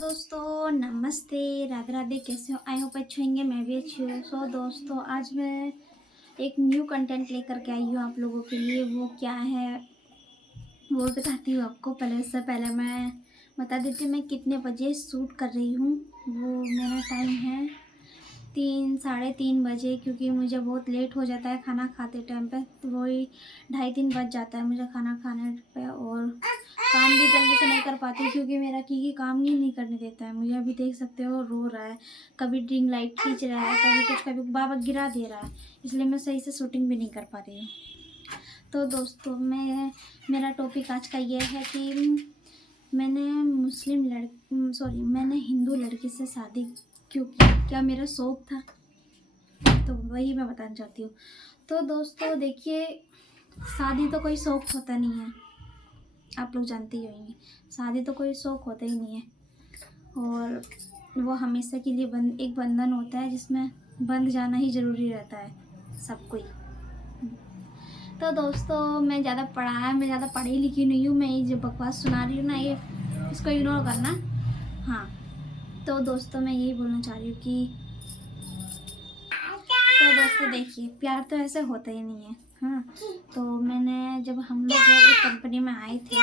दोस्तों नमस्ते, राधे राधे। कैसे हो? आई होप अच्छे होंगे। मैं भी अच्छी हूँ। दोस्तों आज मैं एक न्यू कंटेंट लेकर के आई हूँ आप लोगों के लिए। वो क्या है वो बताती हूँ आपको। पहले उससे पहले मैं बता देती हूँ मैं कितने बजे शूट कर रही हूँ। वो मेरा टाइम है 3 साढ़े 3 बजे, क्योंकि मुझे बहुत लेट हो जाता है खाना खाते टाइम पे। तो वही 2:30 बज जाता है मुझे खाना खाने पे। और काम भी जल्दी से नहीं कर पाती क्योंकि मेरा की काम नहीं करने देता है मुझे। अभी देख सकते हो रो रहा है, कभी ड्रिंग लाइट खींच रहा है, कभी कुछ, कभी बाबा गिरा दे रहा है। इसलिए मैं सही से शूटिंग भी नहीं कर पा रही हूँ। तो दोस्तों मेरा टॉपिक आज का ये है कि मैंने हिंदू लड़की से शादी क्यों की, क्या मेरा शौक था। तो वही मैं बताना चाहती हूँ। तो दोस्तों देखिए, शादी तो कोई शौक होता नहीं है, आप लोग जानते ही होंगे। शादी तो कोई शौक होता ही नहीं है, और वो हमेशा के लिए एक बंधन होता है जिसमें बंध जाना ही ज़रूरी रहता है सबको ही। तो दोस्तों मैं ज़्यादा पढ़ी लिखी नहीं हूँ। मैं ये जो बकवास सुना रही हूँ ना, ये इसको इग्नोर करना। हाँ, तो दोस्तों मैं यही बोलना चाह रही हूँ कि तो दोस्तों देखिए, प्यार तो ऐसे होता ही नहीं है। हाँ, तो जब हम लोग एक कंपनी में आए थे,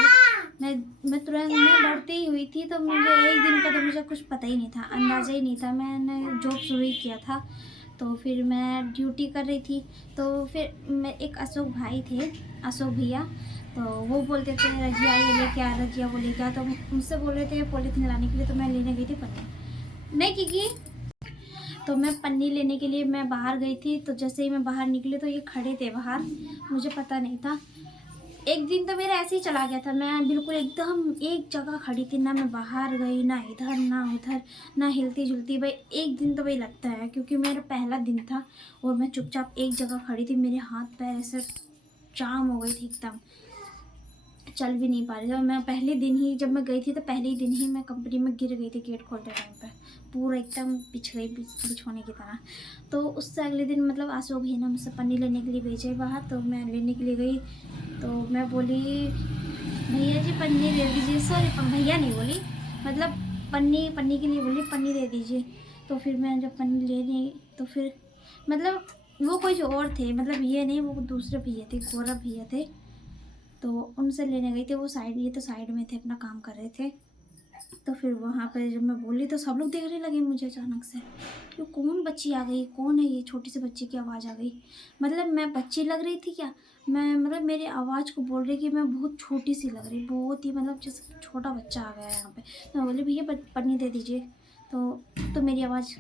मैं तुरंत मैं डरती ही हुई थी। तो मुझे एक दिन का तो मुझे कुछ पता ही नहीं था, अंदाज़ा ही नहीं था। मैंने जॉब शुरू ही किया था। तो फिर मैं ड्यूटी कर रही थी। तो फिर मैं एक अशोक भाई थे, अशोक भैया। तो वो बोलते थे रजिया ये लेके आ, रजिया वो लेके आ। तो मुझसे बोल रहे थे पॉलीथीन लाने के लिए। तो मैं लेने गई थी पन्नी, नहीं की। तो मैं पन्नी लेने के लिए मैं बाहर गई थी। तो जैसे ही मैं बाहर निकली तो ये खड़े थे बाहर, मुझे पता नहीं था। एक दिन तो मेरा ऐसे ही चला गया था। मैं बिल्कुल एकदम एक जगह खड़ी थी, ना मैं बाहर गई, ना इधर ना उधर, ना हिलती जुलती। भाई एक दिन तो वही लगता है, क्योंकि मेरा पहला दिन था और मैं चुपचाप एक जगह खड़ी थी। मेरे हाथ पैर ऐसे जाम हो गई थी, एकदम चल भी नहीं पा रही थी। और मैं पहले दिन ही जब मैं गई थी तो पहले ही दिन ही मैं कंपनी में गिर गई थी गेट खोलते टाइम पे, पूरा एकदम पिछ गई बिछोने की तरह। तो उससे अगले दिन मतलब अशोक ही ने मुझसे पन्नी लेने के लिए भेजे बाहर। तो मैं लेने के लिए गई। तो मैं बोली भैया जी पन्नी दे दीजिए। सॉरी, भैया नहीं बोली, मतलब पन्नी के लिए बोली, पन्नी दे दीजिए। तो फिर मैं जब पन्नी लेने, तो फिर मतलब वो कोई और थे, मतलब ये नहीं, वो दूसरे भैया थे, गौरव भैया थे। तो उनसे लेने गई थी। वो ये तो साइड में थे, अपना काम कर रहे थे। तो फिर वहाँ पे जब मैं बोली तो सब लोग देखने लगे मुझे अचानक से, कि कौन बच्ची आ गई, कौन है ये, छोटी सी बच्ची की आवाज़ आ गई। मतलब मैं बच्ची लग रही थी क्या? मैं मतलब मेरी आवाज़ को बोल रही कि मैं बहुत छोटी सी लग रही, बहुत ही, मतलब जैसे छोटा बच्चा आ गया है यहाँ पे। तो मैं बोली भैया पन्नी दे दीजिए। तो मेरी आवाज़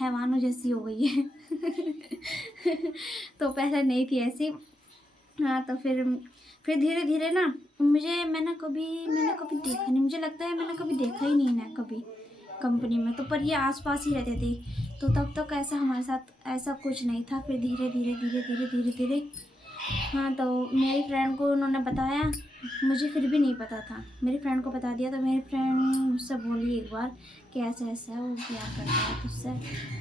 हैवानों जैसी हो गई है। तो पहले नहीं थी ऐसी। हाँ, तो फिर धीरे धीरे ना मैंने कभी देखा नहीं। मुझे लगता है मैंने कभी देखा ही नहीं ना कभी कंपनी में। तो पर ये आसपास ही रहते थे। तो तब तक ऐसा हमारे साथ ऐसा कुछ नहीं था। फिर धीरे धीरे धीरे धीरे धीरे धीरे हाँ, तो मेरी फ्रेंड को उन्होंने बताया। मुझे फिर भी नहीं पता था, मेरी फ्रेंड को बता दिया। तो मेरी फ्रेंड मुझसे बोली एक बार कि ऐसा ऐसा है, वो प्यार करता है तुझसे।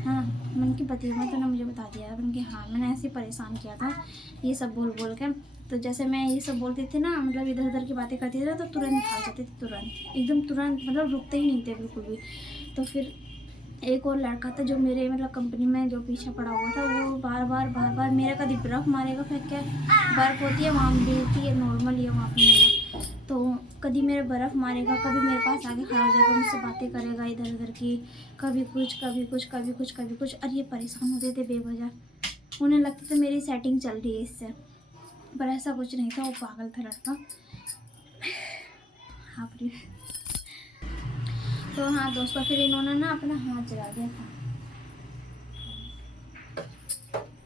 हाँ, मैंने की पति में तो ना मुझे बता दिया। मैंने कि हाँ, मैंने ऐसे ही परेशान किया था ये सब बोल बोल के। तो जैसे मैं ये सब बोलती थी ना, मतलब इधर उधर की बातें करती थी ना, तो तुरंत भाग जाते थे, तुरंत एकदम तुरंत, मतलब रुकते ही नहीं थे बिल्कुल भी। तो फिर एक और लड़का था जो मेरे मतलब कंपनी में जो पीछे पड़ा हुआ था, वो बार बार मेरा कभी बर्फ़ मारेगा फेंक के। बर्फ़ होती है वहाँ मिलती है, नॉर्मल ही है वहाँ पे मेरा। तो कभी मेरे बर्फ़ मारेगा, कभी मेरे पास आके खड़ा हो जाएगा, मुझसे बातें करेगा इधर उधर की, कभी कुछ कभी कुछ कभी कुछ कभी कुछ। और ये परेशान होते थे बेवजह। उन्हें लगता था मेरी सेटिंग चल रही है इससे, पर ऐसा कुछ नहीं था। वो पागल था लड़का। हाँ, तो हाँ दोस्तों, फिर इन्होंने ना अपना हाथ जला दिया था।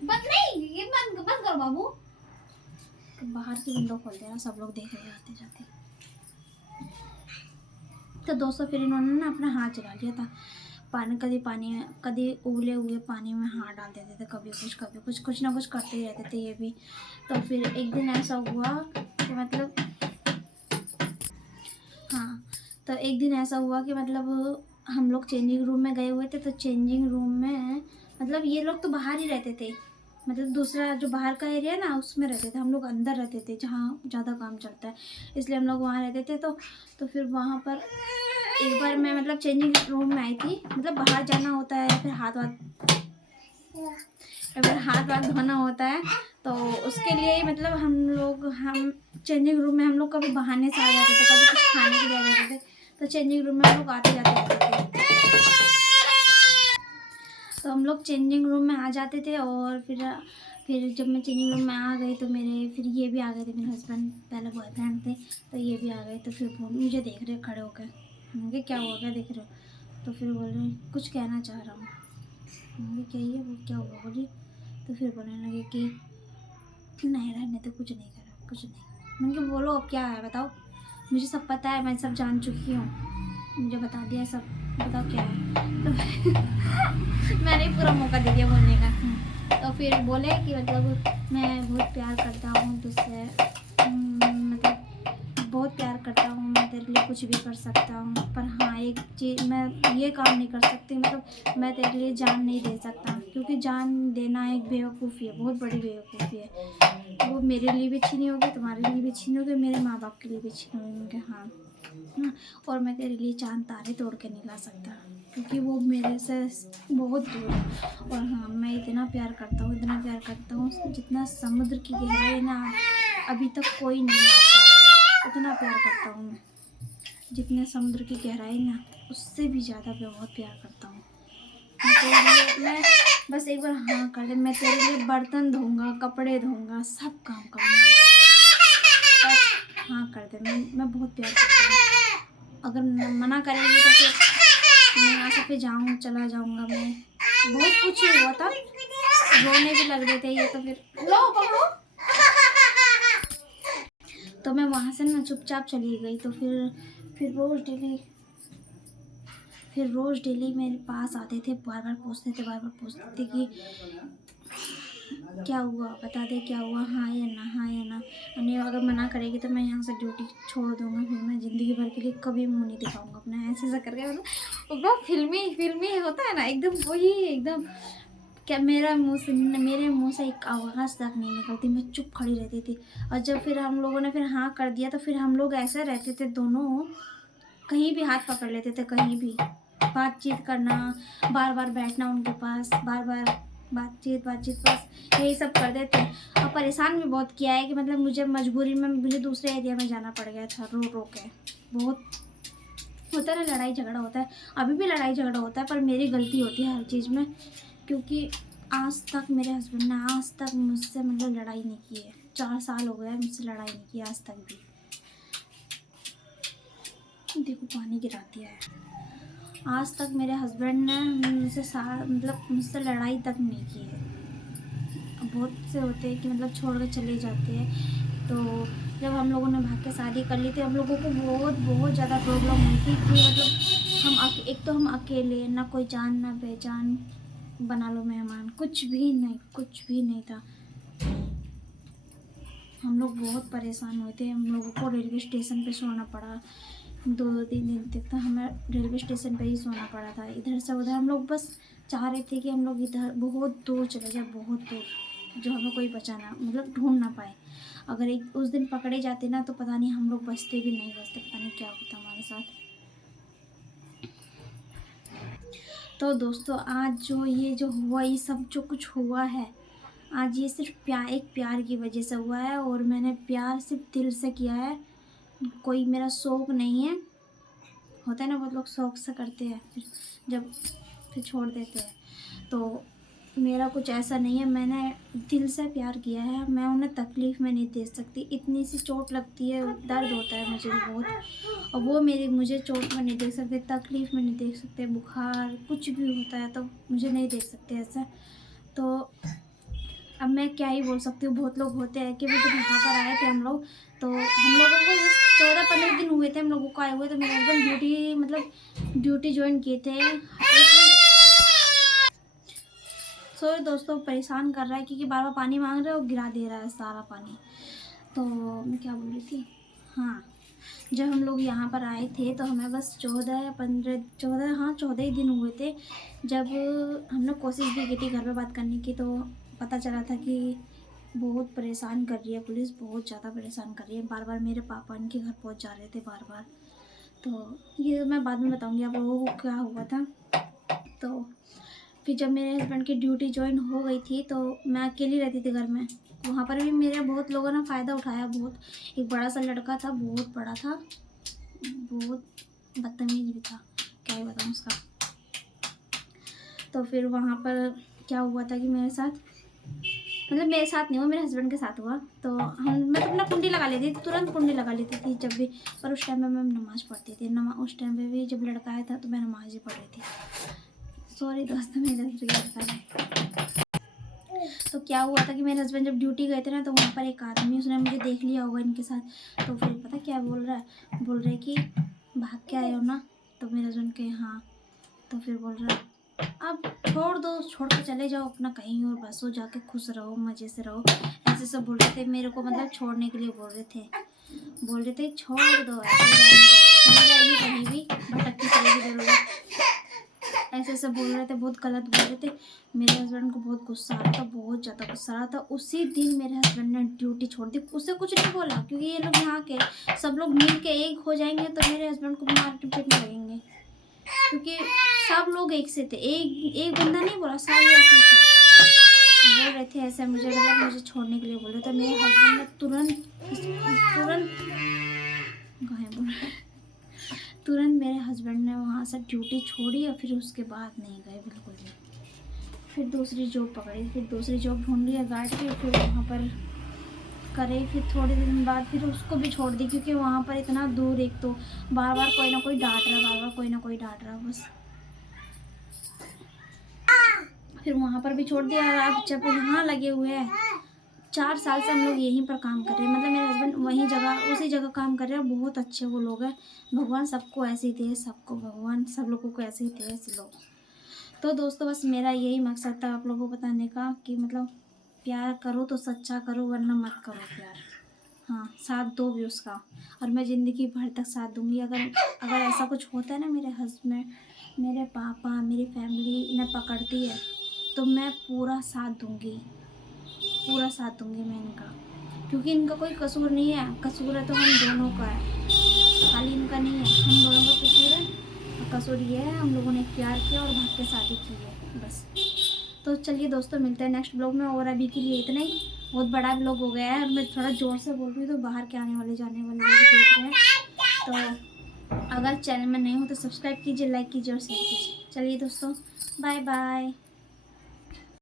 बंद नहीं, ये बंद बंद करो बाबू। तो बाहर की विंडो खोल देना, सब लोग देख रहे आते जाते। तो दोस्तों फिर इन्होंने ना अपना हाथ जला लिया था। पानी में, कभी उबले हुए पानी में हाथ डाल देते थे, कभी कुछ कुछ ना कुछ करते ही रहते थे ये भी। तो फिर एक दिन ऐसा हुआ कि मतलब हाँ, तो एक दिन ऐसा हुआ कि मतलब हम लोग चेंजिंग रूम में गए हुए थे। तो चेंजिंग रूम में मतलब ये लोग तो बाहर ही रहते थे, मतलब दूसरा जो बाहर का एरिया ना उसमें रहते थे। हम लोग अंदर रहते थे जहाँ ज़्यादा काम चलता है, इसलिए हम लोग वहाँ रहते थे। तो फिर वहाँ पर एक बार मैं मतलब चेंजिंग रूम में आई थी, मतलब बाहर जाना होता है, फिर हाथ वाथ धोना होता है, तो उसके लिए ही मतलब हम चेंजिंग रूम में हम लोग कभी बहाने से आ जाते थे, कभी कुछ खाने के लिए आ जाते थे, तो चेंजिंग रूम में हम लोग आते जाते रहते थे। तो हम लोग चेंजिंग रूम में आ जाते थे, और फिर जब मैं चेंजिंग रूम में आ गई तो फिर ये भी आ गए थे, मेरे हस्बैंड पहले बॉयफ्रेंड थे, तो ये भी आ गए। तो फिर मुझे देख रहे खड़े होकर, मुझे क्या हुआ, क्या देख रहे हो? तो फिर बोल रहे कुछ कहना चाह रहा हूँ। मुझे क्या ये वो क्या हुआ बोलिए? तो फिर बोलने लगे कि नहीं रहने तो, कुछ नहीं करा, कुछ नहीं। मैंने कहा बोलो अब क्या है, बताओ, मुझे सब पता है, मैं सब जान चुकी हूँ, मुझे बता दिया सब, बताओ क्या है। तो मैंने पूरा मौका दे दिया बोलने का। तो फिर बोले कि मतलब मैं बहुत प्यार करता हूँ तुझसे, मतलब बहुत प्यार करता हूँ, मैं तेरे लिए कुछ भी कर सकता हूँ, पर हाँ एक चीज़ मैं ये काम नहीं कर सकती, मतलब मैं तेरे लिए जान नहीं दे सकता, क्योंकि जान देना एक बेवकूफ़ी है, बहुत बड़ी बेवकूफ़ी है। वो मेरे लिए भी अच्छी नहीं होगी, तुम्हारे लिए भी अच्छी नहीं होगी, मेरे माँ बाप के लिए भी अच्छी नहीं होगी। हाँ हाँ, और मैं तेरे लिए चांद तारे तोड़ के नहीं ला सकता, क्योंकि वो मेरे से बहुत दूर है। और हाँ, मैं इतना प्यार करता हूँ, इतना प्यार करता हूँ, जितना समुद्र की गहराई ना अभी तक कोई नहीं नाप पाया, उतना प्यार करता हूँ मैं। जितने समुद्र की गहराई ना, उससे भी ज़्यादा मैं बहुत प्यार करता हूँ। मैं तेरे लिए, मैं बस एक बार हाँ कर दे, मैं तेरे लिए बर्तन धोऊंगा, कपड़े धोऊंगा, सब काम करूँगा, बस हाँ कर दे। मैं बहुत प्यार करता हूँ। अगर मना करेगी तो फिर मैं यहाँ से फिर चला जाऊँगा। मैं बहुत कुछ हुआ था, रोने भी लग रहे थे ये, तो फिर लो पकड़ो। तो मैं वहाँ से ना चुपचाप चली गई। तो फिर रोज़ डेली मेरे पास आते थे, बार बार पूछते थे कि क्या हुआ, बता दे क्या हुआ, हाँ या ना, हाँ या ना। नहीं, अगर मना करेगी तो मैं यहाँ से ड्यूटी छोड़ दूँगा, फिर मैं ज़िंदगी भर के लिए कभी मुँह नहीं दिखाऊंगा अपना, ऐसे करके मतलब वो फिल्मी होता है ना, एकदम वही एकदम। क्या मेरे मुंह से एक आवाज़ तक नहीं निकलती, मैं चुप खड़ी रहती थी। और जब फिर हम लोगों ने फिर हाँ कर दिया, तो फिर हम लोग ऐसे रहते थे दोनों, कहीं भी हाथ पकड़ लेते थे, कहीं भी बातचीत करना, बार बार बैठना उनके पास, बार बार बातचीत बस यही सब कर देते। और परेशान भी बहुत किया है कि मतलब मुझे मजबूरी में मुझे दूसरे एरिया में जाना पड़ गया था, रो के। बहुत होता है ना, लड़ाई झगड़ा होता है, अभी भी लड़ाई झगड़ा होता है, पर मेरी गलती होती है हर चीज़ में, क्योंकि आज तक मेरे हस्बैंड ने आज तक मुझसे मतलब लड़ाई नहीं की है। 4 साल हो गया मुझसे लड़ाई नहीं की आज तक भी। देखो पानी गिरा दिया है। आज तक मेरे हस्बैंड ने मुझसे लड़ाई तक नहीं की है। बहुत से होते हैं कि मतलब छोड़ कर चले जाते हैं। तो जब हम लोगों ने भाग के शादी कर ली थी, हम लोगों को बहुत ज़्यादा प्रॉब्लम हुई थी कि मतलब एक तो हम अकेले, ना कोई जान ना पहचान, बना लो मेहमान, कुछ भी नहीं था। हम लोग बहुत परेशान हुए थे, हम लोगों को रेलवे स्टेशन पे सोना पड़ा, 2-3 दिन तक तो हमें रेलवे स्टेशन पे ही सोना पड़ा था। इधर से उधर हम लोग बस चाह रहे थे कि हम लोग इधर बहुत दूर चले जाए, बहुत दूर, जो हमें कोई बचाना मतलब ढूंढ ना पाए। अगर एक उस दिन पकड़े जाते ना, तो पता नहीं हम लोग बचते भी नहीं बचते, पता नहीं क्या होता हमारे साथ। तो दोस्तों, आज जो हुआ, ये सब जो कुछ हुआ है, आज ये सिर्फ एक प्यार की वजह से हुआ है, और मैंने प्यार सिर्फ दिल से किया है, कोई मेरा शौक नहीं है। होता है ना, बहुत लोग शौक से करते हैं, फिर छोड़ देते हैं, तो मेरा कुछ ऐसा नहीं है। मैंने दिल से प्यार किया है, मैं उन्हें तकलीफ़ में नहीं दे सकती। इतनी सी चोट लगती है, दर्द होता है मुझे भी बहुत, और वो मुझे चोट में नहीं देख सकते, तकलीफ़ में नहीं देख सकते, बुखार कुछ भी होता है तो मुझे नहीं देख सकते ऐसा। तो अब मैं क्या ही बोल सकती हूँ। बहुत लोग होते हैं कि वो जब यहाँ पर आए थे हम लोग, तो हम लोगों को बस 14-15 दिन हुए थे हम लोगों को आए हुए, तो मेरे हस्बैंड ड्यूटी ज्वाइन किए थे। सॉरी दोस्तों, परेशान कर रहा है क्योंकि बार बार पानी मांग रहा है और गिरा दे रहा है सारा पानी। तो मैं क्या बोल रही थी, हाँ, जब हम लोग यहाँ पर आए थे तो हमें बस 14 ही दिन हुए थे। जब हमने कोशिश भी की थी घर पे बात करने की, तो पता चला था कि बहुत परेशान कर रही है पुलिस, बहुत ज़्यादा परेशान कर रही है। बार बार मेरे पापा इनके घर पहुँच जा रहे थे बार बार। तो ये मैं बाद में बताऊँगी आप लोगों को क्या हुआ था। तो फिर जब मेरे हस्बैंड की ड्यूटी ज्वाइन हो गई थी तो मैं अकेली रहती थी घर में। वहाँ पर भी मेरा बहुत लोगों ने फ़ायदा उठाया, बहुत। एक बड़ा सा लड़का था, बहुत बड़ा था, बहुत बदतमीज़ भी था, क्या ही बताऊँ उसका। तो फिर वहाँ पर क्या हुआ था कि मेरे साथ, मतलब मेरे साथ नहीं हुआ, मेरे हस्बैंड के साथ हुआ। तो मैं तो अपना कुंडी लगा लेती थी, तुरंत कुंडी लगा लेती थी जब भी। पर उस टाइम पे मैं नमाज़ पढ़ती थी, उस टाइम पे भी जब लड़का आया था तो मैं नमाज़ ही पढ़ रही थी। सॉरी दोस्तों, मेरा होता है। तो क्या हुआ था कि मेरे हस्बैंड जब ड्यूटी गए थे ना, तो वहाँ पर एक आदमी, उसने मुझे देख लिया होगा इनके साथ। तो फिर पता क्या बोल रहे कि भाग के आए हो ना। तो मेरे हस्बैंड के हाँ। तो फिर बोल रहा अब छोड़ दो, छोड़ के चले जाओ अपना कहीं और, बस हो जाके खुश रहो, मज़े से रहो, ऐसे सब बोल रहे थे मेरे को, मतलब छोड़ने के लिए बोल रहे थे छोड़ दो, ऐसे चली जाएगी कहीं भी, भटकती चलेगी जरूर, ऐसे सब बोल रहे थे, बहुत गलत बोल रहे थे। मेरे हस्बैंड को बहुत गुस्सा आ रहा था, बहुत ज़्यादा गुस्सा आ रहा था। उसी दिन मेरे हस्बैंड ने ड्यूटी छोड़ दी। उससे कुछ नहीं बोला, क्योंकि ये लोग यहाँ के सब लोग मिल के एक हो जाएंगे तो मेरे हस्बैंड को मार पीटने लगेंगे, क्योंकि सब लोग एक से थे। एक बंदा नहीं बोला, सारे ऐसे थे, बोल रहे थे ऐसे मुझे, मतलब मुझे छोड़ने के लिए बोल रहे थे। मेरे हस्बैंड ने तुरंत तुरंत मेरे हस्बैंड ने वहाँ से ड्यूटी छोड़ी और फिर उसके बाद नहीं गए बिल्कुल भी। फिर दूसरी जॉब पकड़ी, फिर दूसरी जॉब ढूंढ लिया गार्ड की, फिर वहाँ पर करे। फिर थोड़े दिन बाद फिर उसको भी छोड़ दी, क्योंकि वहाँ पर इतना दूर, एक तो बार बार कोई ना कोई डांट रहा, बार बार कोई ना कोई डांट रहा, बस। फिर वहाँ पर भी छोड़ दिया। और अब जब यहाँ लगे हुए हैं, 4 साल से हम लोग यहीं पर काम कर रहे हैं, मतलब मेरे हस्बैंड वहीं जगह, उसी जगह काम कर रहे हैं। बहुत अच्छे वो लोग हैं, भगवान सबको ऐसे ही दे, सबको भगवान सब लोगों को ऐसे ही दे, ऐसे लोग। तो दोस्तों बस मेरा यही मकसद था आप लोगों को बताने का कि मतलब प्यार करो तो सच्चा करो, वरना मत करो प्यार। हाँ, साथ दो भी उसका, और मैं ज़िंदगी भर तक साथ दूँगी। अगर ऐसा कुछ होता है ना, मेरे हस्बैंड, मेरे पापा, मेरी फैमिली इन्हें पकड़ती है, तो मैं पूरा साथ दूँगी, पूरा साथ दूँगी मैं इनका, क्योंकि इनका कोई कसूर नहीं है। कसूर है तो हम दोनों का है, खाली इनका नहीं है, हम दोनों का कसूर है। और कसूर ये है, हम लोगों ने प्यार किया और भाग के शादी की है, बस। तो चलिए दोस्तों, मिलते हैं नेक्स्ट ब्लॉग में, और अभी के लिए इतना ही। बहुत बड़ा ब्लॉग हो गया है और मैं थोड़ा ज़ोर से बोल रही हूँ, तो बाहर के आने वाले जाने वाले लोग देख रहे हैं। तो अगर चैनल में नए हो तो सब्सक्राइब कीजिए, लाइक कीजिए और शेयर कीजिए। चलिए दोस्तों, बाय बाय।